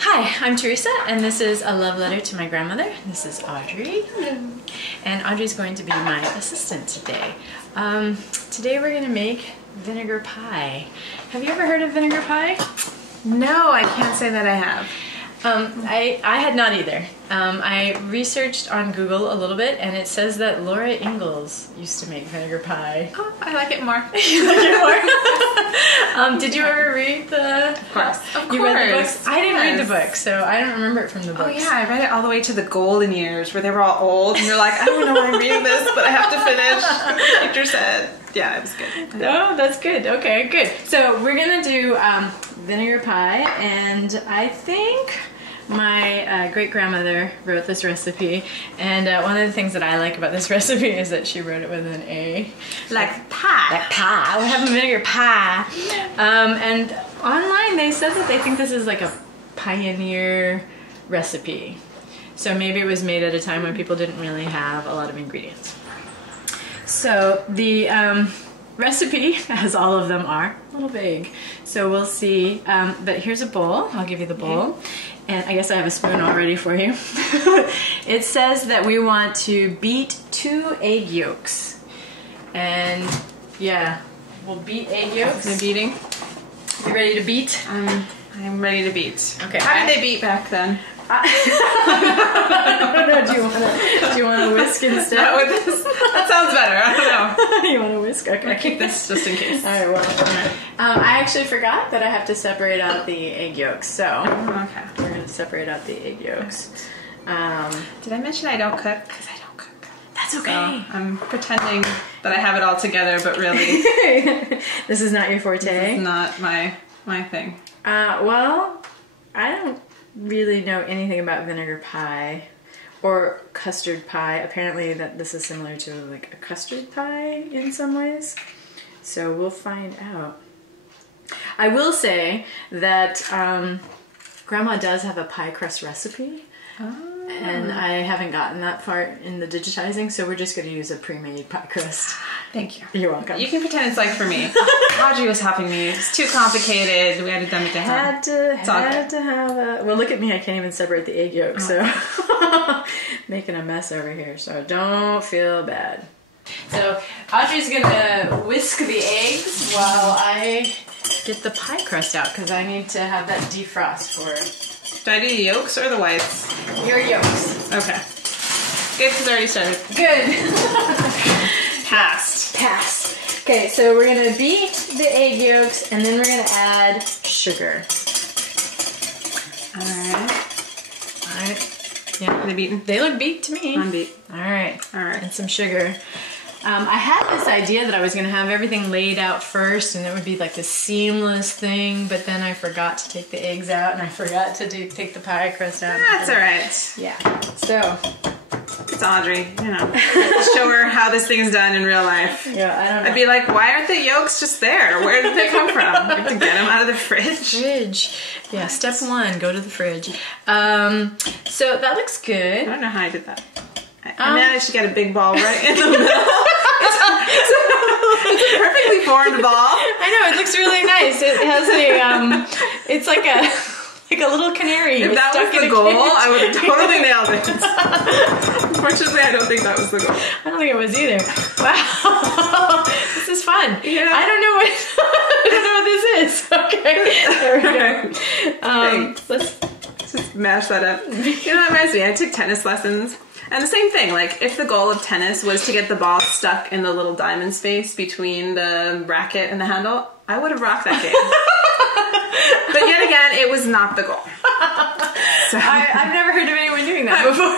Hi, I'm Teresa, and this is A Love Letter to My Grandmother. This is Audrey. Hello. And Audrey's going to be my assistant today. Today we're going to make vinegar pie. Have you ever heard of vinegar pie? No, I can't say that I have. I had not either. I researched on Google a little bit, and it says that Laura Ingalls used to make vinegar pie. Oh, I like it more. You like it more? Did you ever read the... Of course. Of You course. read the books? I didn't read the Yes. book, so I don't remember it from the books. Oh yeah, I read it all the way to the golden years where they were all old and you're like, I don't know why I'm reading this, but I have to finish. The teacher said. Yeah, it was good. Oh, that's good. Okay, good. So we're gonna do vinegar pie, and I think my great-grandmother wrote this recipe, and one of the things that I like about this recipe is that she wrote it with an A. Like pie. Like pie. We're having vinegar pie. And online they said that they think this is like a pioneer recipe. So maybe it was made at a time when people didn't really have a lot of ingredients. So the recipe, as all of them are, a little vague. So we'll see. But here's a bowl. I'll give you the bowl. And I guess I have a spoon already for you. It says that we want to beat 2 egg yolks. And yeah, we'll beat egg yolks. The beating? You ready to beat? I'm ready to beat. Okay. How did they beat back then? I don't know. Do you want to whisk instead? Not with this. That sounds better. I don't know. You want to whisk? Okay. I keep this just in case. All right. Well, I actually forgot that I have to separate out the egg yolks, so Okay. we're going to separate out the egg yolks. Did I mention I don't cook? Because I don't cook. That's So okay. I'm pretending that I have it all together, but really, This is not your forte. it's not my thing. Well, I don't really know anything about vinegar pie or custard pie. Apparently that this is similar to like a custard pie in some ways. So we'll find out. I will say that Grandma does have a pie crust recipe. Oh. And I haven't gotten that far in the digitizing, so we're just going to use a pre-made pie crust. Thank you. You're welcome. You can pretend it's like for me. Audrey was helping me. It's too complicated. We had to dumb it down. Had to have a... Well, look at me. I can't even separate the egg yolk, so... Making a mess over here, so don't feel bad. So Audrey's going to whisk the eggs while I get the pie crust out, because I need to have that defrost for Do I do the yolks or the whites? your yolks. Okay. Good, because I already started. Good. Passed. Pass. Okay, so we're gonna beat the egg yolks, and then we're gonna add sugar. Alright. Alright. Yeah. Are they beaten? They look beat to me. I'm beat. Alright. Alright. And some sugar. I had this idea that I was gonna have everything laid out first, and it would be like this seamless thing, but then I forgot to take the eggs out, and I forgot to take the pie crust out. That's alright. Yeah. So. It's Audrey, you know. Show her how this thing's done in real life. Yeah, I don't know. I'd be like, why aren't the yolks just there? Where did they come from? You have to get them out of the fridge. Fridge. Yeah, step 1, go to the fridge. So that looks I good. don't know how I did that. I managed to get a big ball right in the middle. It's a perfectly formed ball. I know, it looks really nice. It has a, it's like a little canary. If that was the goal, I would have totally nailed it. Unfortunately, I don't think that was the goal. I don't think it was either. Wow, this is fun. Yeah. I don't know what this is. Okay, there we go. Let's just mash that up. You know what reminds me? I took tennis lessons. And the same thing, like if the goal of tennis was to get the ball stuck in the little diamond space between the racket and the handle, I would have rocked that game. But yet again, it was not the goal. So, I've never heard of anyone doing that before.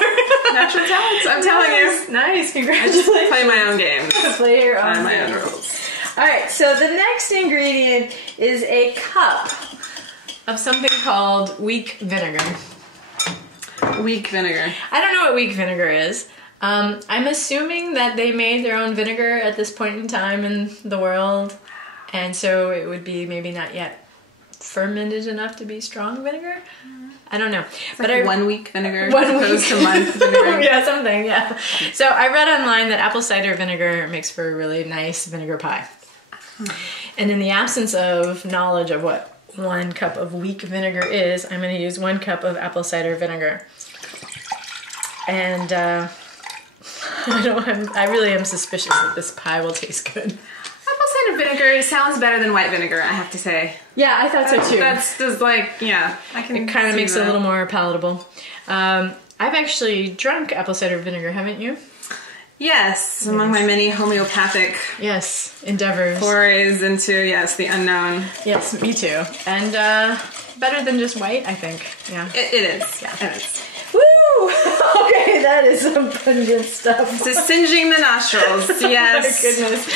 natural talents, I'm telling you. Nice, congratulations. Play my own games. Play your own On my own games. rules. Alright, so the next ingredient is a cup of something called weak vinegar. Weak vinegar. I don't know what weak vinegar is. I'm assuming that they made their own vinegar at this point in time in the world, and so it would be maybe not yet fermented enough to be strong vinegar. I don't know. But I 1 week vinegar One as opposed week. to month vinegar. Yeah, something, yeah. So I read online that apple cider vinegar makes for a really nice vinegar pie. And in the absence of knowledge of what 1 cup of weak vinegar is, I'm going to use 1 cup of apple cider vinegar. And I really am suspicious that this pie will taste good. Apple cider vinegar sounds better than white vinegar, I have to say. Yeah, I thought so too. That's just like, yeah. It kind of makes it a little more palatable. I've actually drunk apple cider vinegar, haven't you? Yes, among my many homeopathic endeavors. Forays into, the unknown. Yes, me too. And better than just white, I think. Yeah. It is. Yeah. It is. Woo! Okay, that is some pungent stuff. Just singeing the nostrils. Yes. Oh my goodness.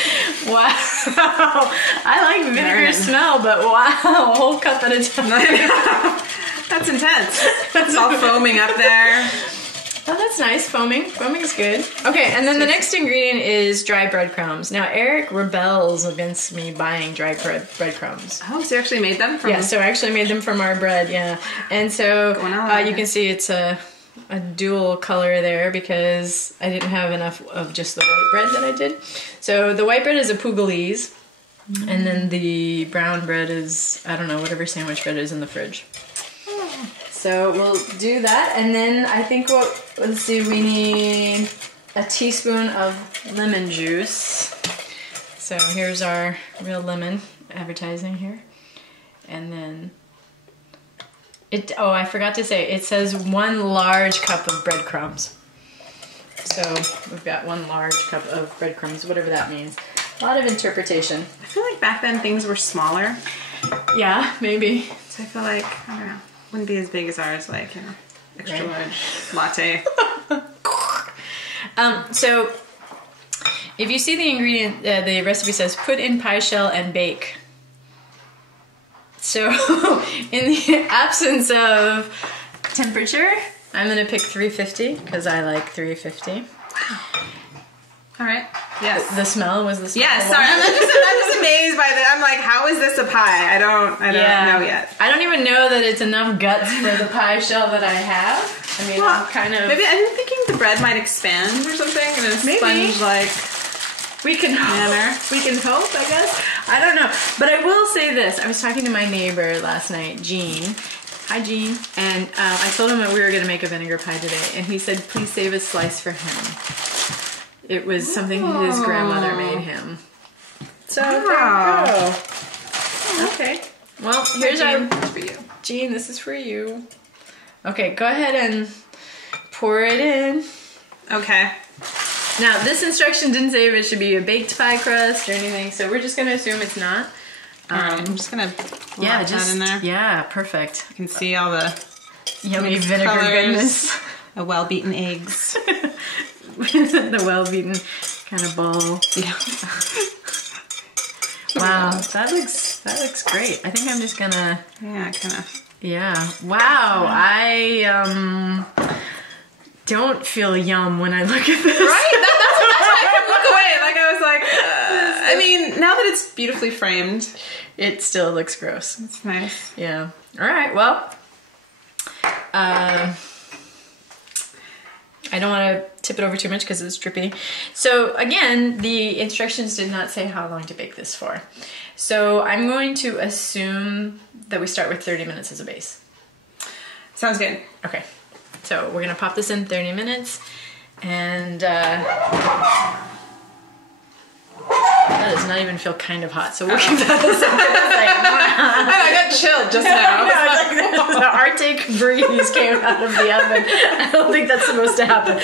Wow. I like vinegar smell, but wow, a whole cup at a time. That's intense. It's all foaming up there. Oh, that's nice. Foaming. Foaming's good. Okay, and then the next ingredient is dry breadcrumbs. Now, Eric rebels against me buying dry breadcrumbs. Oh, so you actually made them from... Yeah, so I actually made them from our bread, yeah. And so you can see it's a dual color there because I didn't have enough of just the white bread that I did. So the white bread is a pugalese, and then the brown bread is, I don't know, whatever sandwich bread is in the fridge. So we'll do that, and then I think let's see, we need a teaspoon of lemon juice. So here's our real lemon advertising here. And then, I forgot to say, it says 1 large cup of breadcrumbs. So we've got 1 large cup of breadcrumbs, whatever that means. A lot of interpretation. I feel like back then things were smaller. Yeah, maybe. So I feel like, I don't know. Wouldn't be as big as ours, like, extra large latte. So if you see the ingredient, the recipe says put in pie shell and bake. So in the absence of temperature, I'm gonna pick 350 because I like 350. Wow. All right. Yes. The smell was the smell. Yes. Sorry, I'm just amazed by that. I'm like, how is this a pie? I don't know yet. I don't even know that it's enough guts for the pie shell that I have. I mean, I'm kind of... Maybe I'm thinking the bread might expand or something in a sponge-like we can manner. We can hope, I guess. I don't know. But I will say this. I was talking to my neighbor last night, Jean. Hi, Jean. And I told him that we were going to make a vinegar pie today. And he said, please save a slice for him. It was something his grandmother made him. So there you go. Okay. Well, here's our... for you. Jean, this is for you. Okay, go ahead and pour it in. Okay. Now, this instruction didn't say if it should be a baked pie crust or anything, so we're just going to assume it's not. Alright, I'm just going to that in there. Yeah, perfect. You can see all the yummy vinegar colors, goodness. The well-beaten eggs. The well-beaten kind of ball. Yeah. Wow, that looks great. I think I'm just gonna... Yeah, kind of. Yeah. Wow, I don't feel yum when I look at this. Right? That's why I couldn't look away. Like I was like, I mean, now that it's beautifully framed, it still looks gross. It's nice. Yeah. All right. Well, I don't want to tip it over too much because it's drippy. So again, the instructions did not say how long to bake this for. So I'm going to assume that we start with 30 minutes as a base. Sounds good. Okay. So we're going to pop this in 30 minutes. And that does not even feel kind of hot. So we'll keep that I got chilled just now. Like the Arctic breeze came out of the oven. I don't think that's supposed to happen.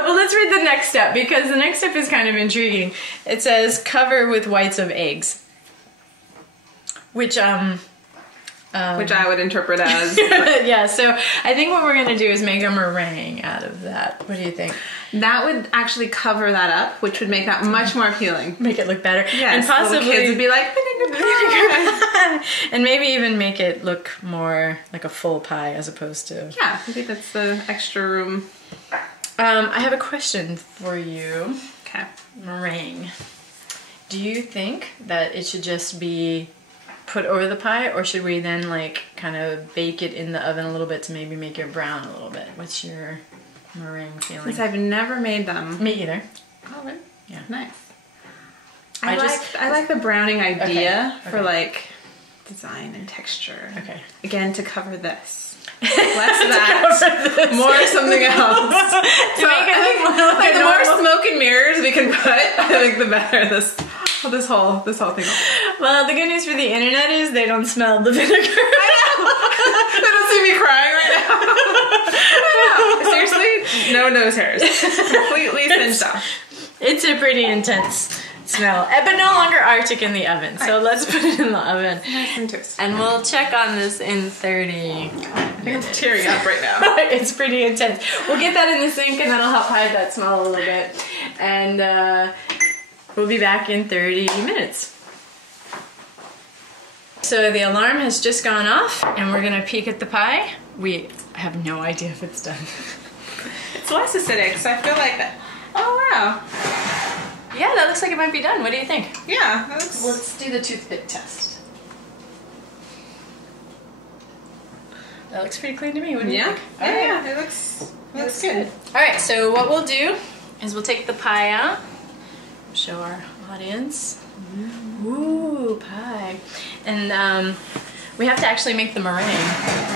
Well, let's read the next step because the next step is kind of intriguing. It says cover with whites of eggs, which I would interpret as yeah. So I think what we're gonna do is make a meringue out of that. What do you think? That would actually cover that up, which would make that much more appealing. Make it look better. Yes, and possibly little kids would be like, vinegar. And maybe even make it look more like a full pie as opposed to... Yeah, I think that's the extra room. I have a question for you. Okay. Meringue. Do you think that it should just be put over the pie, or should we then like kind of bake it in the oven a little bit to maybe make it brown a little bit? What's your meringue feeling? Since I've never made them. Me either. Oh, really? Yeah. Nice. I like the browning idea Okay. for like design and texture. Okay. Again, to cover this. Less that, more something else. To make it look more like the a more normal- smoke and mirrors we can put, I think the better this whole thing. Well, the good news for the internet is they don't smell the vinegar. They don't see me crying right now. I know. Seriously, no nose hairs. Completely singed off. It's a pretty intense smell, but no longer Arctic in the oven. So let's put it in the oven. Nice and toasty. And we'll check on this in 30 I think I'm tearing up right now. It's pretty intense. We'll get that in the sink and that'll help hide that smell a little bit. And we'll be back in 30 minutes. So the alarm has just gone off and we're gonna peek at the pie. We have no idea if it's done. It's less acidic, so I feel like that. Oh wow. Yeah, that looks like it might be done. What do you think? Yeah, that looks... Let's do the toothpick test. That looks pretty clean to me. What do you think? Yeah, it looks good. All right, so what we'll do is we'll take the pie out, show our audience. Ooh, pie. And we have to actually make the meringue.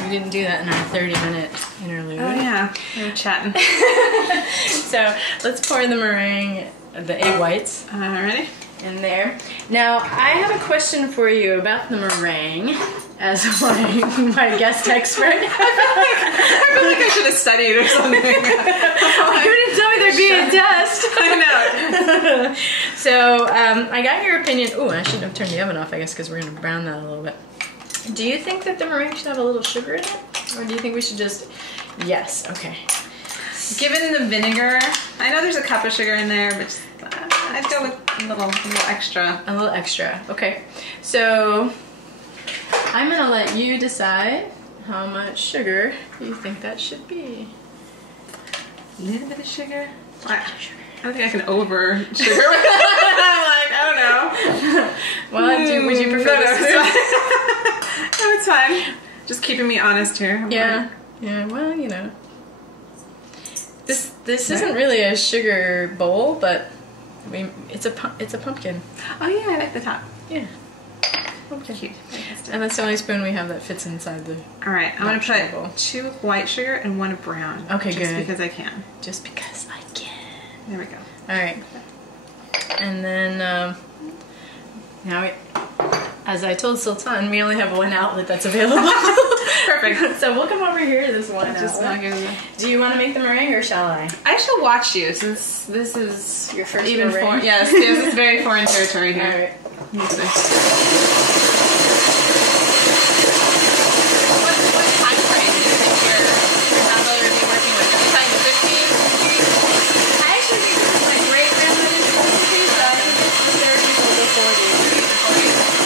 We didn't do that in our 30-minute interlude. Oh yeah, we were chatting. So let's pour the meringue, the egg whites, Ready? in there. Now, I have a question for you about the meringue as my guest expert. I feel like I should have studied or something. You didn't tell me there'd be a test. I know. So, I got your opinion. Oh, I shouldn't have turned the oven off, I guess, because we're going to brown that a little bit. Do you think that the meringue should have a little sugar in it? Or do you think we should just... Yes, okay. Given the vinegar, I know there's a cup of sugar in there, but just, I'd go with a little extra. A little extra, okay. So, I'm going to let you decide how much sugar you think that should be. A little bit of sugar? I don't think I can over sugar. I'm like, I don't know. Well, would you prefer this? No, it's fine. Just keeping me honest here. Yeah, yeah. Well, you know, this isn't really a sugar bowl, but it's a pumpkin. Oh yeah, I like the top. Yeah. Okay. Cute. And that's the only spoon we have that fits inside the. All right, I'm gonna sugar bowl. put 2 white sugar and 1 brown. Okay, just good. because I can. Just because I can. There we go. All right. And then now, as I told Sultan, we only have 1 outlet that's available. Perfect. So we'll come over here to this one Just outlet. Do you want to make the meringue or shall I? I shall watch you since this is Your first even meringue? foreign. Yes, this is very foreign territory here. All right. What time frame do you think your grandmother would be working with? Are you talking 50? I actually think this is my great grandmother's recipe, but I think it's the 30s or the 40s.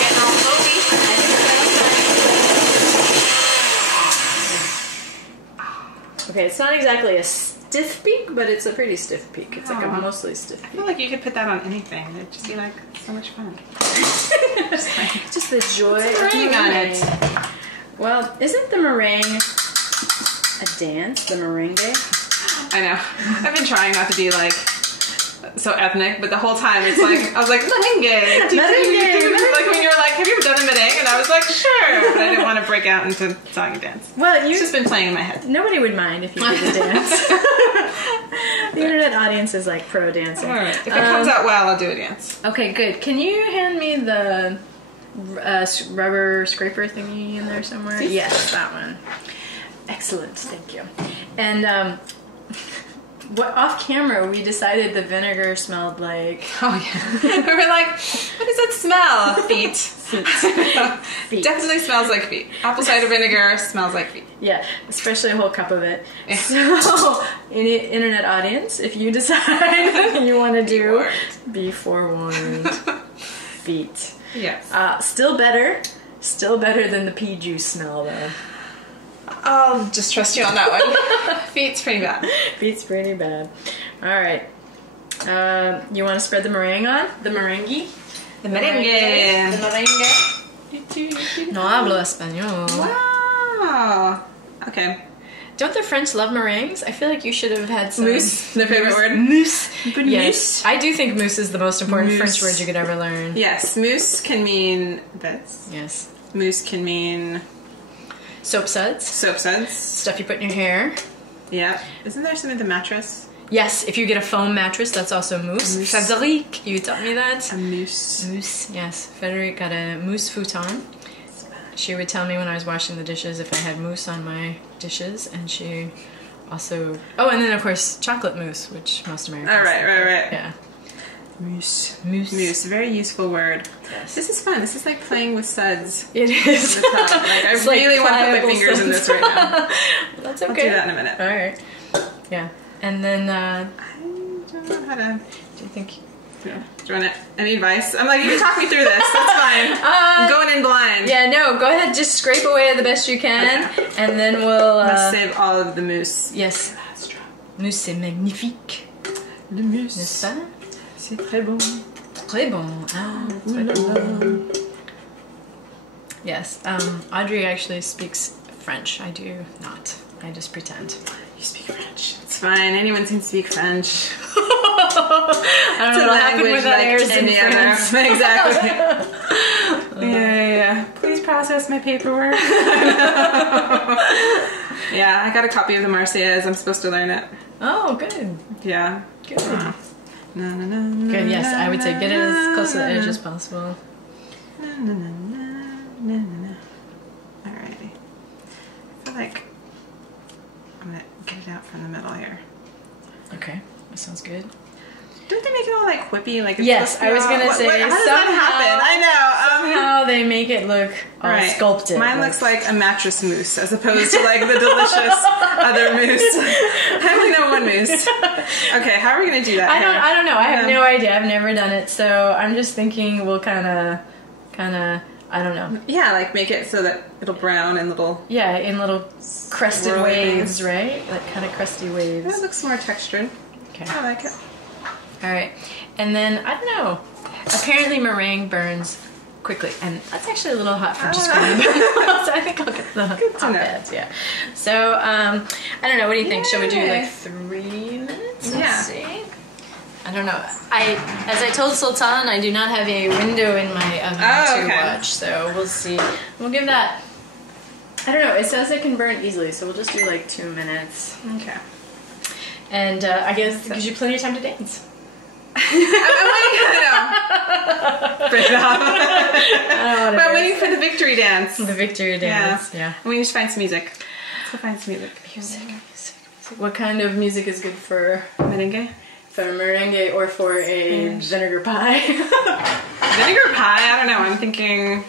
Getting all floaty. Okay, it's not exactly a stiff peak, but it's a pretty stiff peak. It's like a Aw. mostly stiff I peak. feel like you could put that on anything. It'd just be like so much fun. Just the joy of meringue on it. meringue. Well, isn't the meringue a dance? The merengue? I know. I've been trying not to be like so ethnic, but the whole time it's like I was like merengue. Like when you were like, have you ever done a merengue? And I was like, sure. But I didn't want to break out into song and dance. Well, It's just been playing in my head. nobody would mind if you did a dance. The internet audience is like pro dancing. All right. If it comes out well, I'll do a dance. Okay, good. Can you hand me the rubber scraper thingy in there somewhere? Yes, that one. Excellent, thank you. And off camera, we decided the vinegar smelled like... Oh yeah. We were like, what does it smell? Feet. Feet. Definitely smells like feet. Apple cider vinegar smells like feet. Yeah, especially a whole cup of it. Yeah. So, internet audience, if you decide what you want to do, be forewarned. Feet. Yes. Still better than the pea juice smell though. I'll just trust you on that one. Feet's pretty bad. Feet's pretty bad. All right. You want to spread the meringue on? The meringue? The merengue. The merengue. No hablo español. Wow. Okay. Don't the French love meringues? I feel like you should have had some. Mousse, their favorite word. Mousse. Mousse. Yes. I do think mousse is the most important French word you could ever learn. Yes, mousse can mean this. Yes. Mousse can mean soap suds. Soap suds. Stuff you put in your hair. Yeah. Isn't there something with the mattress? Yes, if you get a foam mattress, that's also mousse. Frédéric, you taught me that. A mousse. Mousse, yes. Frédéric got a mousse futon. She would tell me when I was washing the dishes if I had mousse on my dishes, and she also... Oh, and then of course chocolate mousse, which most Americans... Oh, right. Yeah. Mousse. Mousse. Mousse. Very useful word. Yes. This is fun. This is like playing with suds. It is. On the top. Like, I really want to put my fingers in this right now. That's okay. I'll do that in a minute. All right. Yeah. And then... I don't know how to... Do you think... Yeah. Do you want any advice? I'm like, you can talk me through this. That's fine. I'm going in blind. Yeah, no, go ahead. Just scrape away the best you can. Okay. And then we'll... Must save all of the mousse. Yes. Mousse, c'est magnifique. Le mousse. N'est-ce pas? C'est très bon. Très bon. Ah, très bon. Yes. Audrey actually speaks French. I do not. I just pretend. You speak French. It's fine. Anyone can speak French. I don't know what happened with that airs in France. Exactly. Yeah. Please process my paperwork. Yeah, I got a copy of the Marseillaise. I'm supposed to learn it. Oh, good. Yeah. Good. Good, yes. I would say get it as close to the edge as possible. Alrighty. I feel like I'm gonna get it out from the middle here. Okay, that sounds good. Don't they make it all like whippy? Like it's yes, I was gonna say. How does that happen? I know. Somehow they make it look all sculpted. Mine looks like a mattress mousse as opposed to like the delicious other mousse. I only know one mousse. Okay, how are we gonna do that? I don't know. I have no idea. I've never done it, so I'm just thinking we'll kind of. I don't know. Yeah, like make it so that it'll brown in little... Yeah, in little crested waves, right? Like kind of crusty waves. That looks more textured. Okay. I like it. Alright. And then, I don't know. Apparently meringue burns quickly. And that's actually a little hot for just going. So I think I'll get the hot beds. Yeah. So, I don't know. What do you think? Shall we do like 3 minutes? Let's see. I don't know. As I told Sultan, I do not have a window in my oven to watch, so we'll see. We'll give that. I don't know. It says it can burn easily, so we'll just do like 2 minutes. Okay. And I guess it gives you plenty of time to dance. I'm waiting for the victory dance. The victory dance. Yeah. We need to find some music. Let's go find some music. Music. What kind of music is good for merengue? For a merengue or for a vinegar pie? Vinegar pie? I don't know. I'm thinking...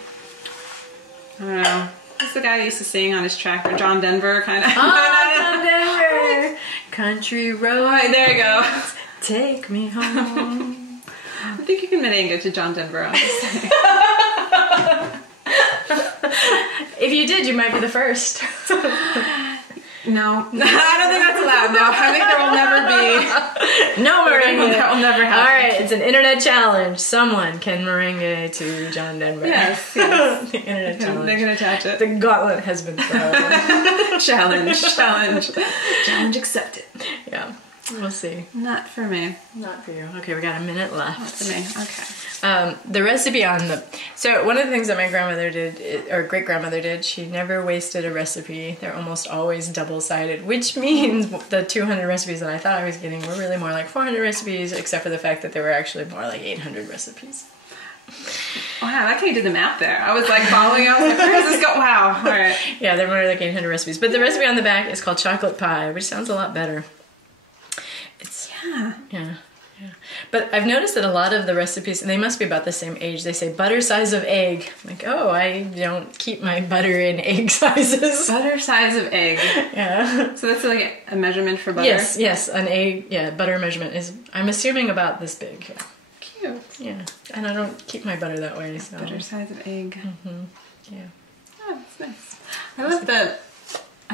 I don't know. Who's the guy who used to sing on his tractor? John Denver, kind of. Oh, John Denver! Country road. Right, there you go. Take me home. I think you can merengue to John Denver. If you did, you might be the first. No. I don't think that's allowed. No, I think there will never be. No merengue. That will never happen. Alright, it's an internet challenge. Someone can merengue to John Denver. Yes. The internet challenge. They can attach it. The gauntlet has been thrown. Challenge accepted. Yeah. We'll see. Not for me. Not for you. Okay, we got a minute left. Not for me. Okay. The recipe on the... So one of the things that my grandmother did, or great-grandmother did, she never wasted a recipe. They're almost always double-sided, which means the 200 recipes that I thought I was getting were really more like 400 recipes, except for the fact that there were actually more like 800 recipes. Wow, I kind of did the math there. I was like following up. Like, where does this go? Wow. All right. Yeah, there were like 800 recipes. But the recipe on the back is called chocolate pie, which sounds a lot better. Yeah. But I've noticed that a lot of the recipes, and they must be about the same age, they say butter size of egg. Like, oh, I don't keep my butter in egg sizes. Butter size of egg. Yeah. So that's like a measurement for butter? Yes, an egg, butter measurement is, I'm assuming about this big. Yeah. Cute. Yeah, and I don't keep my butter that way, so. Butter size of egg. Mm-hmm. Yeah. Oh, that's nice. I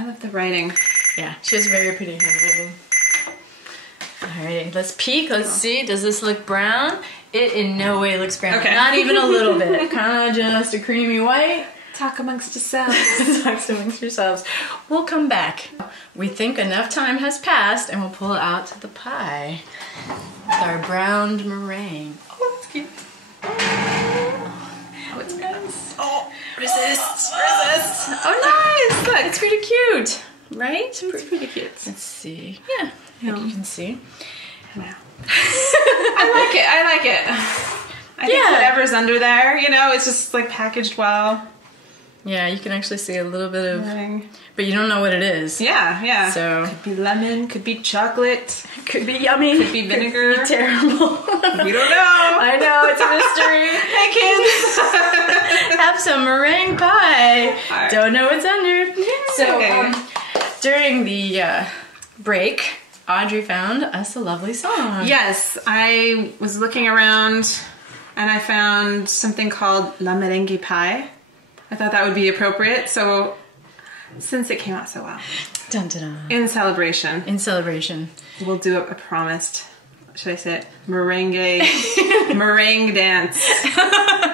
love the writing. Yeah, she has very pretty handwriting. Alright, let's peek. Let's see. Does this look brown? It in no way looks brown. Okay. Not even a little bit. Kind of just a creamy white. Talk amongst yourselves. Talk amongst yourselves. We'll come back. We think enough time has passed and we'll pull out the pie with our browned meringue. Oh, that's cute. Oh, it's nice. Oh, resist. Oh, nice. Look, it's pretty cute. Right? It's pretty cute. Let's see. Yeah, I think you can see. Wow. I like it. I think whatever's under there, you know, it's just like packaged well. Yeah, you can actually see a little bit of, Meringue. but you don't know what it is. Yeah. So could be lemon, could be chocolate, could be yummy, could be vinegar. Could be terrible. We don't know. I know, it's a mystery. Hey kids, have some meringue pie. Right. Don't know what's under. So Okay. during the break, Audrey found us a lovely song. Yes, I was looking around and I found something called La Merengue Pie. I thought that would be appropriate, so since it came out so well. Dun, dun, dun. In celebration, We'll do a promised, should I say it, meringue dance.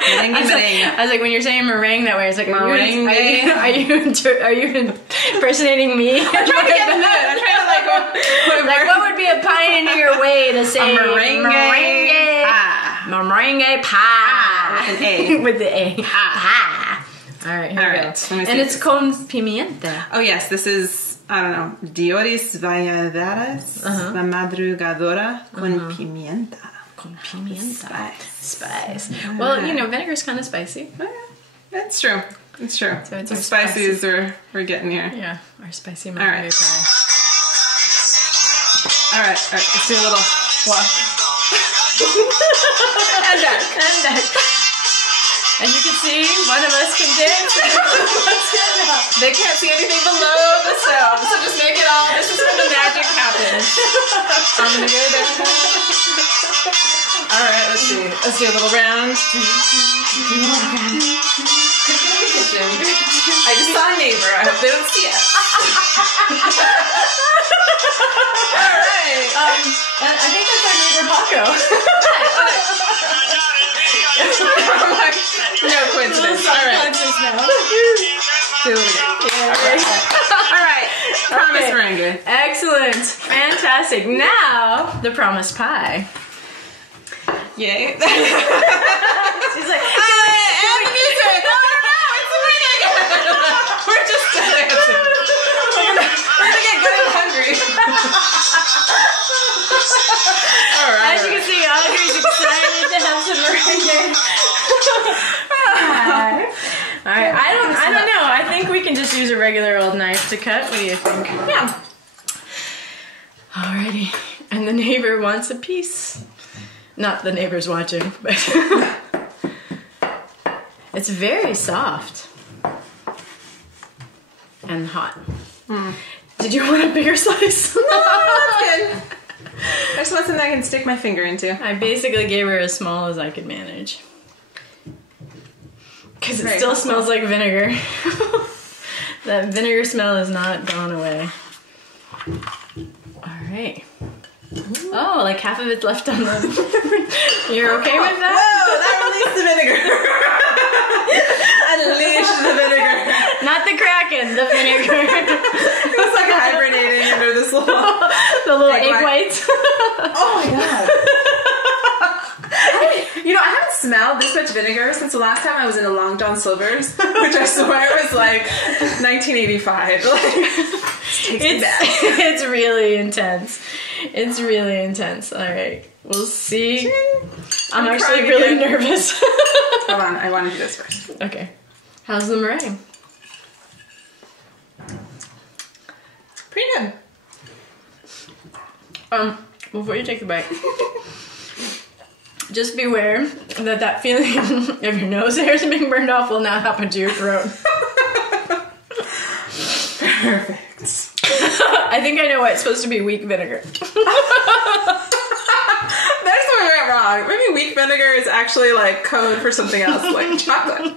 I was like, when you're saying meringue that way, it's like, Meringue. are you impersonating me? I'm trying to get the mood. I'm trying to like, what would be a pioneer way to say a meringue pie? Meringue pie. With an A. With the A. Pie. All right, here we go. Let me see And it's this. con pimienta. Oh yes, this is, I don't know, Dioris Valladares, La Madrugadora con Pimienta. Con pimienta. Spice. Yeah. Well, you know, vinegar's kind of spicy. That's true. It's true. So it's the our spices we're getting here. Yeah, our spicy All meringue right. pie. All right. Let's do a little walk. And back. And you can see one of us can dance. They can't see anything below the sound, so just make it all. This is where the magic happens. I'm gonna go there. All right. Let's see. Let's do a little round. I just saw a neighbor. I hope they don't see it. All right. I think that's our neighbor Paco. No coincidence. All right. Do it again. All right. Promise meringue. Excellent. Fantastic. Now, the promised pie. Yay. She's like, And the music. Oh, it's winning. We're just dancing. We're gonna get good and hungry. All right. as you can see, Audrey's excited to have some meringue. All right, I don't know. I think we can just use a regular old knife to cut. What do you think? Yeah. Alrighty. And the neighbor wants a piece. Not the neighbor's watching, but it's very soft and hot. Did you want a bigger slice? No, that's good. I just want something I can stick my finger into. I basically gave her as small as I could manage. Because it still smells like vinegar. That vinegar smell is not gone away. Alright. Oh, like half of it's left on the... You're okay with that? Whoa, that released the vinegar. Unleash the vinegar. Not the Kraken, the vinegar. It was like hibernating under this little... The little egg whites. Oh my god. You know, I haven't smelled this much vinegar since the last time I was in a Long John Silver's, which I swear was like 1985. Like, It's really intense. It's really intense. All right, we'll see. I'm actually really nervous. Hold on, I want to do this first. Okay, how's the meringue? Pretty good. Before you take a bite, just beware that that feeling of your nose hairs being burned off will not happen to your throat. Perfect. I think I know why it's supposed to be weak vinegar. That's where we went wrong. Maybe weak vinegar is actually like code for something else, like chocolate.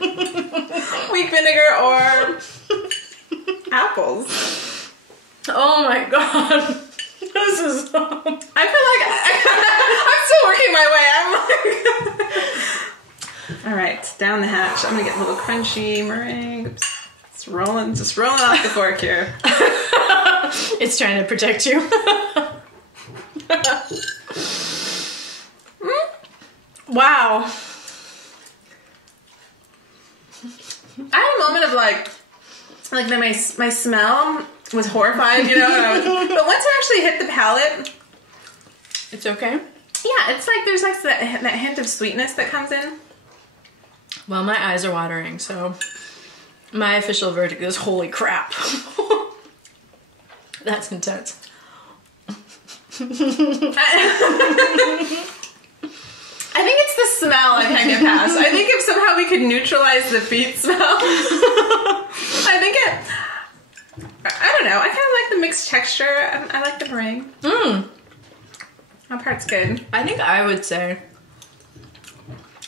Weak vinegar or apples. Oh my god. This is. I feel like I'm still working my way. I'm like, all right, down the hatch. I'm gonna get a little crunchy meringue. Oops. It's rolling, just rolling off the fork here. It's trying to protect you. Wow. I had a moment of like my smell was horrified, you know. But once it actually hit the palate, It's okay. yeah, it's like there's like that hint of sweetness that comes in. Well, my eyes are watering, so my official verdict is holy crap. That's intense. I think it's the smell I can't get past. I think if somehow we could neutralize the feet smell, I think it. I don't know. I kind of like the mixed texture. I like the meringue. That part's good. I think I would say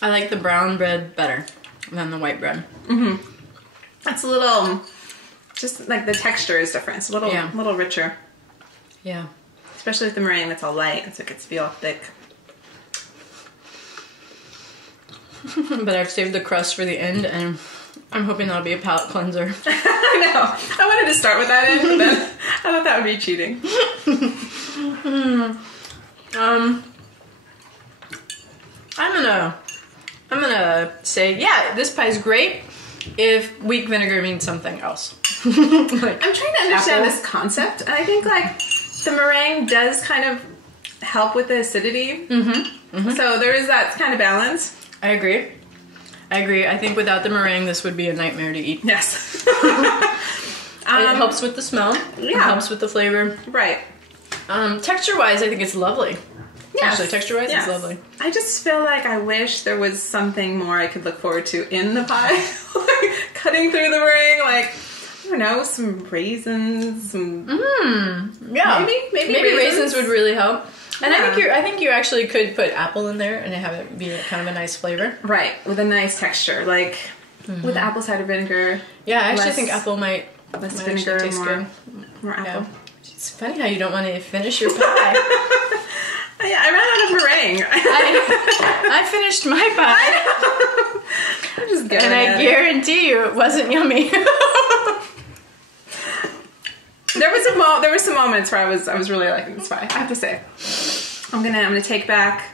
I like the brown bread better than the white bread. It's a little, just like the texture is different. It's a little richer. Yeah. Especially with the meringue that's all light, so it gets to be all thick. But I've saved the crust for the end, and I'm hoping that'll be a palate cleanser. I know. I wanted to start with that end, but then I thought that would be cheating. I'm gonna say, yeah, this pie's great if weak vinegar means something else. Like, I'm trying to understand apple. this concept, and I think like the meringue does kind of help with the acidity. So there is that kind of balance. I agree. I think without the meringue, this would be a nightmare to eat. Yes. It helps with the smell. It Yeah. helps with the flavor. Right. Texture-wise, I think it's lovely. Yes. Actually, texture-wise, Yes. it's lovely. I just feel like I wish there was something more I could look forward to in the pie. Like, cutting through the meringue, like, I don't know, some raisins, some... Yeah. Maybe raisins would really help. And Yeah. I think you actually could put apple in there and have it be kind of a nice flavor. Right, with a nice texture, like with apple cider vinegar. Yeah, I actually Less- think apple might Less actually vinegar, taste good. more Yeah. apple. It's funny how you don't want to finish your pie. Yeah, I ran out of meringue. I finished my pie, I'm just going and I guarantee you it wasn't yummy. There were some moments where I was really liking this pie. I have to say, I'm gonna take back,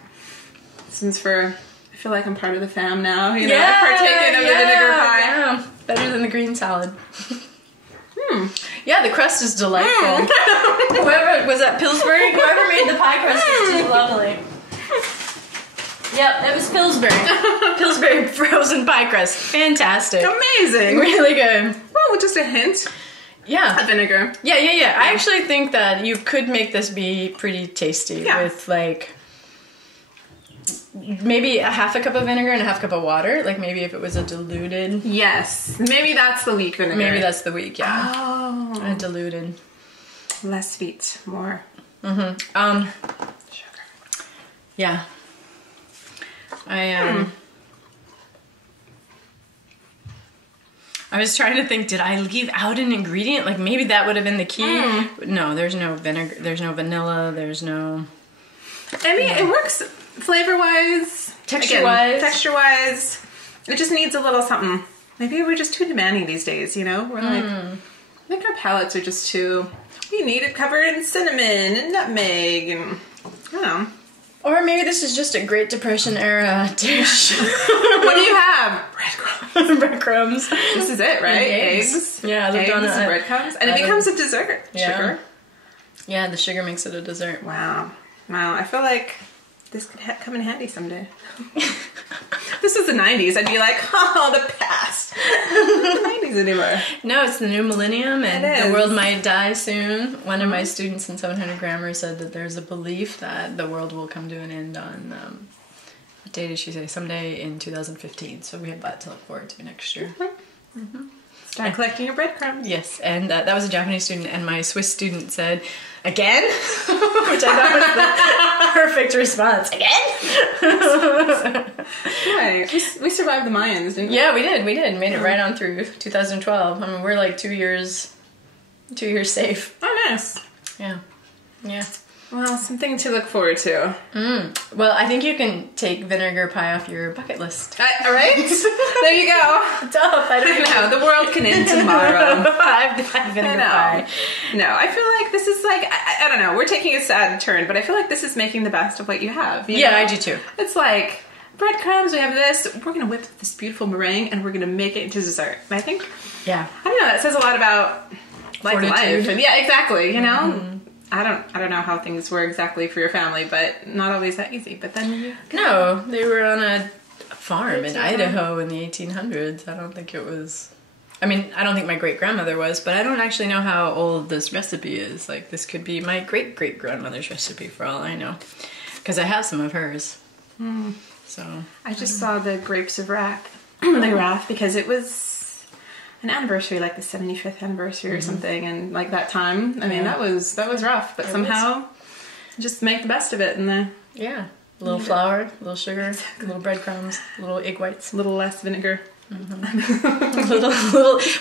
since I feel like I'm part of the fam now. You know, I've partaken of the vinegar pie. Yeah. Better than the green salad. Yeah, the crust is delightful. Whoever was that Pillsbury? Whoever made the pie crust is just lovely. Yep, that was Pillsbury. Pillsbury frozen pie crust. Fantastic. Amazing. Really good. Well, with just a hint Yeah. of vinegar. Yeah. I actually think that you could make this be pretty tasty with like maybe a half a cup of vinegar and a half cup of water. Like maybe if it was a diluted. Yes, maybe that's the weak vinegar. Maybe that's the weak, yeah. Oh, A diluted. less sweet, more Sugar. Yeah. I was trying to think, did I leave out an ingredient? Like maybe that would have been the key. No, there's no vinegar, there's no vanilla, there's no... I mean, it works flavor-wise, texture-wise. It just needs a little something. Maybe we're just too demanding these days, you know? We're like, I think our palates are just too... We need it covered in cinnamon and nutmeg and... I don't know. Or maybe this is just a Great Depression era dish. What do you have? Breadcrumbs. Breadcrumbs. This is it, right? Eggs. Yeah, Eggs they've done and it. breadcrumbs. And it becomes a dessert. Yeah. Sugar. Yeah, the sugar makes it a dessert. Wow. I feel like this could come in handy someday. This is the 90s. I'd be like, oh, the past. Not the 90s anymore. No, it's the new millennium, and It the is. world might die soon. One of my students in 700 Grammar said that there's a belief that the world will come to an end on, what day did she say? Someday in 2015. So we have that to look forward to next year. Start collecting your breadcrumbs. Yes, and that was a Japanese student, and my Swiss student said, again? Which I thought was the perfect response. Again? Right. We survived the Mayans, didn't we? Yeah, we did. Made it right on through 2012. I mean, we're like 2 years safe. Oh, nice. Yeah. Well, something to look forward to. Well, I think you can take vinegar pie off your bucket list. All right? There you go. Tough. I don't I know. The world can end tomorrow. I've had vinegar pie. No, I feel like this is like, I don't know, we're taking a sad turn, but I feel like this is making the best of what you have. You know? I do too. It's like breadcrumbs, we have this, we're going to whip this beautiful meringue and we're going to make it into dessert. And I think, Yeah. I don't know, that says a lot about like Fortitude. life. And yeah, exactly, you know? I don't know how things were exactly for your family, but not always that easy. But then No, they were on a farm in Idaho in the 1800s. I don't think it was... I mean, I don't think my great-grandmother was, but I don't actually know how old this recipe is. Like, this could be my great-great-grandmother's recipe for all I know. Because I have some of hers. So... I just saw the Grapes of Wrath, because it was an anniversary, like the 75th anniversary or something, and like that time, I mean, that was rough, but somehow just make the best of it. And a little flour, a little sugar, a little breadcrumbs, little egg whites, a little less vinegar. little.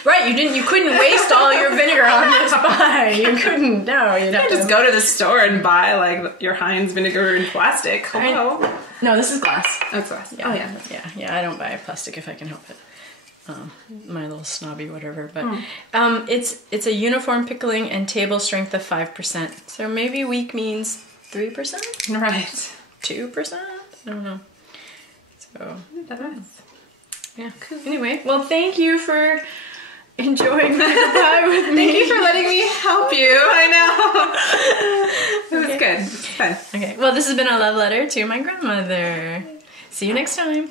Right, you couldn't waste all your vinegar on this pie. You couldn't. No, you'd have to Just go to the store and buy like your Heinz vinegar in plastic. Hello. No, this is glass. Oh, it's glass. Yeah. Oh yeah. Yeah. I don't buy plastic if I can help it. My little snobby whatever, but it's a uniform pickling and table strength of 5%. So maybe weak means 3%, Right. 2%. I don't know. So yeah. Cool. Anyway, well, thank you for enjoying my pie with me. Thank you for letting me help you. I know. It was good. It was fun. Okay. Well, this has been a love letter to my grandmother. See you next time.